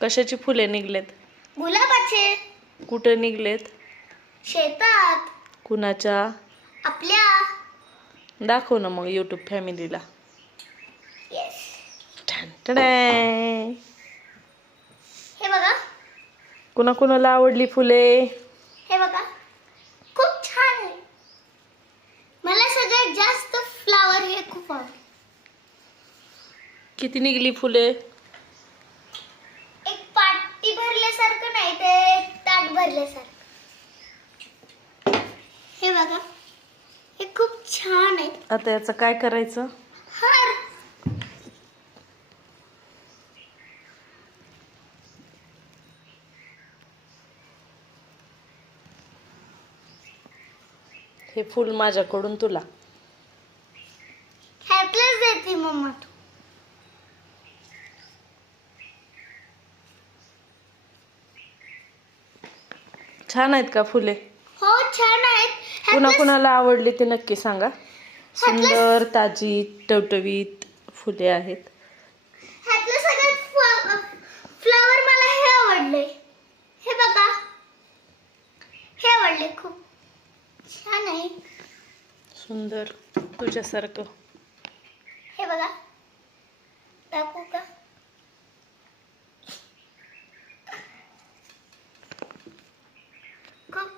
कशाची फुले निघलेत? गुलाबाचे. कुठे निघलेत? शेतात. कुणाच्या? आपल्या. दाखव ना मग यूट्यूब फॅमिलीला. येस ठण ठणाय. हे बघा कुणा कुणाला आवडली फुले हे बघा खूप छान आहे मला सगळ्यात जास्त फ्लावर हे खूप आवडते किती निघली फुले एक पाटी भरल्यासारखं नाही ते ताट भरल्यासारखं हे बघा हे खूप छान आहे. आता याचं काय करायचं? हार. हे फुल माझ्याकडून तुला. ह्यातलंच देते मम्मा तू. छान आहेत का फुले? हो छान आहेत. कुणा कुणाला आवडली ते नक्की सांगा. सुंदर ताजी टवटवीत फुले आहेत. फ्लावर मला हे आवडले हे बघा. हे आवडले खूप. छान आहे. सुंदर. तुझ्यासारखं. हे बघा.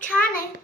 trying to